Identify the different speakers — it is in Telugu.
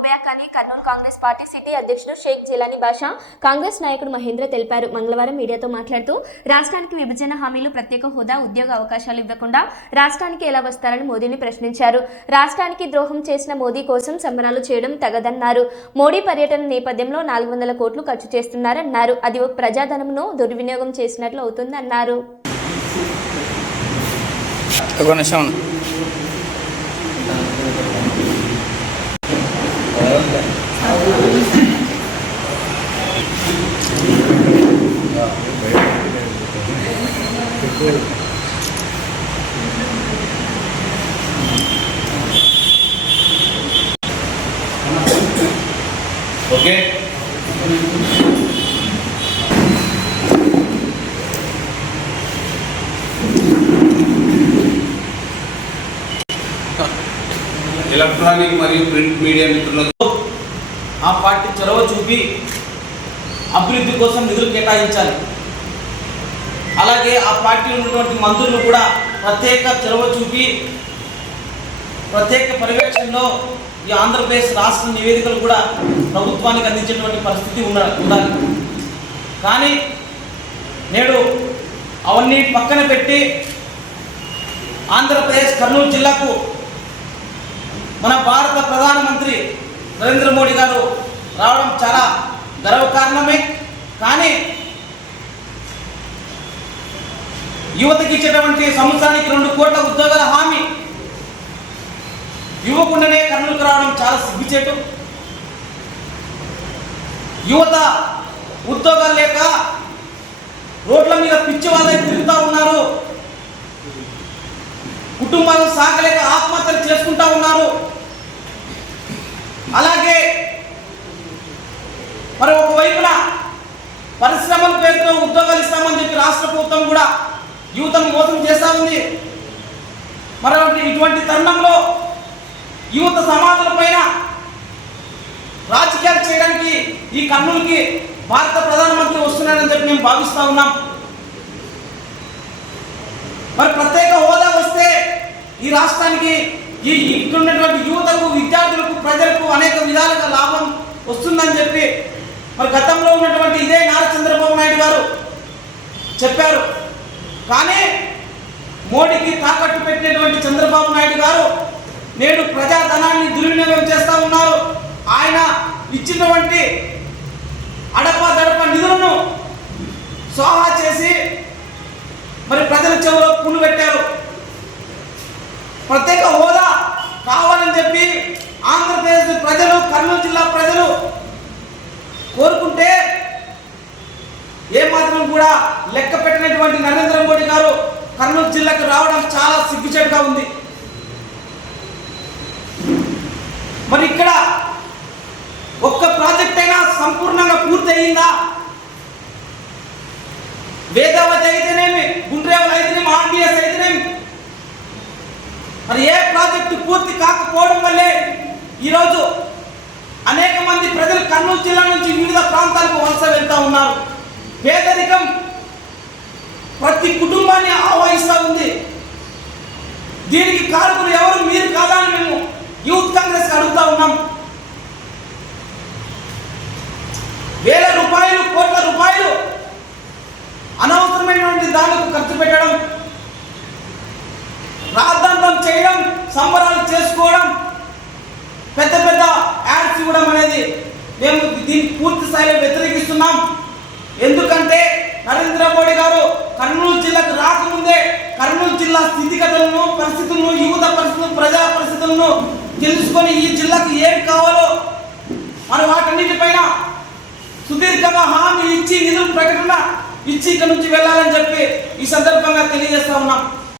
Speaker 1: ఉబయాక్ అని కర్నూలు కాంగ్రెస్ పార్టీ సిటీ అధ్యక్షుడు షేక్ జిలానీ బాషా కాంగ్రెస్ నాయకుడు మహేంద్ర తెలిపారు. మంగళవారం మీడియాతో మాట్లాడుతూ రాష్ట్రానికి విభజన హామీలు ప్రత్యేక హోదా ఉద్యోగ అవకాశాలు ఇవ్వకుండా రాష్ట్రానికి ఎలా వస్తారని మోదీని ప్రశ్నించారు. రాష్ట్రానికి ద్రోహం చేసిన మోదీ కోసం సంబరాలు చేయడం తగదన్నారు. మోడీ పర్యటన నేపథ్యంలో నాలుగు వందల కోట్లు ఖర్చు చేస్తున్నారన్నారు. అది ఒక ప్రజాధనమును దుర్వినియోగం చేసినట్లు అవుతుందన్నారు.
Speaker 2: ఒక నిమిషం.
Speaker 3: ఓకే. ఎలక్ట్రానిక్ మరియు ప్రింట్ మీడియా మిత్రులకు
Speaker 4: ఆ పార్టీ చొరవ చూపి అభివృద్ధి కోసం నిధులు కేటాయించాలి. అలాగే ఆ పార్టీలో ఉన్నటువంటి మంత్రులు కూడా ప్రత్యేక చొరవ చూపి ప్రత్యేక పర్యవేక్షణలో ఈ ఆంధ్రప్రదేశ్ రాష్ట్ర నివేదికలు కూడా ప్రభుత్వానికి అందించేటువంటి పరిస్థితి ఉన్న ఉండాలి. కానీ నేడు అవన్నీ పక్కన పెట్టి ఆంధ్రప్రదేశ్ కర్నూలు జిల్లాకు మన భారత ప్రధానమంత్రి నరేంద్ర మోడీ గారు రావడం చాలా గర్వకారణమే కానీ యువతకి ఇచ్చేటువంటి సంవత్సరానికి రెండు కోట్ల ఉద్యోగాల హామీ ఇవ్వకుండానే కర్నూలుకు రావడం చాలా సిగ్గుచేటు. యువత ఉద్యోగాలు లేక రోడ్ల మీద పిచ్చి వాళ్ళే తిరుగుతూ ఉన్నారు. కుటుంబాలు సాగలేక ఆత్మహత్యలు చేసుకుంటా ఉన్నారు. అలాగే మరి ఒకవైపున పరిశ్రమల పేరుతో ఉద్యోగాలు ఇస్తామని చెప్పి రాష్ట్ర ప్రభుత్వం కూడా యువతను మోసం చేస్తా ఉంది. మరి ఇటువంటి తరుణంలో యువత సమాజం పైన రాజకీయాలు చేయడానికి ఈ కర్నూలుకి భారత ప్రధానమంత్రి వస్తున్నాడని చెప్పి మేము భావిస్తా ఉన్నాం. మరి ప్రత్యేక హోదా వస్తే ఈ రాష్ట్రానికి ఈ ఇక్కడున్నటువంటి యువతకు విద్యార్థులకు ప్రజలకు అనేక విధాలుగా లాభం వస్తుందని చెప్పి మరి గతంలో ఉన్నటువంటి ఇదే నారా చంద్రబాబు నాయుడు గారు చెప్పారు. కానీ మోడీకి తాకట్టు పెట్టినటువంటి చంద్రబాబు నాయుడు గారు నేడు ప్రజాధనాన్ని దుర్వినియోగం చేస్తూ ఉన్నారు ఆయన ఇచ్చినటువంటి అడప దడప నిధులను సోహా చేసి మరి ప్రజల చెవులో పుండు పెట్టారు. ప్రత్యేక హోదా కావాలని చెప్పి ఆంధ్రప్రదేశ్ ప్రజలు కర్నూలు జిల్లా ప్రజలు కోరుకుంటే ఏమాత్రం కూడా లెక్క పెట్టినటువంటి నరేంద్ర మోడీ గారు కర్నూలు జిల్లాకు రావడం చాలా సిగ్గుచేటుగా ఉంది. మరి ఇక్కడ ఒక్క ప్రాజెక్ట్ అయినా సంపూర్ణంగా పూర్తి అయిందా వేదావతి అయితేనేమి గుండ్రేవలు అయితేనేమి ఆర్డిఎస్ అయితేనేమి? మరి ఏ ప్రాజెక్టు పూర్తి కాకపోవడం వల్లే ఈరోజు అనేక మంది ప్రజలు కర్నూలు జిల్లా నుంచి వివిధ ప్రాంతాలకు వలస వెళ్తూ ఉన్నారు. పేదరికం ప్రతి కుటుంబాన్ని ఆహ్వానిస్తూ ఉంది. దీనికి కారకులు ఎవరు మీరు కాదా అని మేము యూత్ కాంగ్రెస్ అడుగుతా ఉన్నాం వేల రూపాయలు కోట్ల రూపాయలు అనవసరమైనటువంటి దానికి ఖర్చు పెట్టడం రాద్ధాంతం చేయడం సంబరాలు చేసుకోవడం పెద్ద పెద్ద యాడ్స్ ఇవ్వడం అనేది మేము దీన్ని పూర్తి స్థాయిలో వ్యతిరేకిస్తున్నాం. ఎందుకంటే నరేంద్ర మోడీ గారు కర్నూలు జిల్లాకు రాకముందే కర్నూలు జిల్లా స్థితిగతులను పరిస్థితులను యువత పరిస్థితులను ప్రజా పరిస్థితులను తెలుసుకొని ఈ జిల్లాకు ఏం కావాలో మరి వాటన్నిటిపైన సుదీర్ఘంగా హామీ ఇచ్చి నిధులు ప్రకటన ఇచ్చి ఇక్కడ నుంచి వెళ్ళాలని చెప్పి ఈ సందర్భంగా తెలియజేస్తా ఉన్నాం.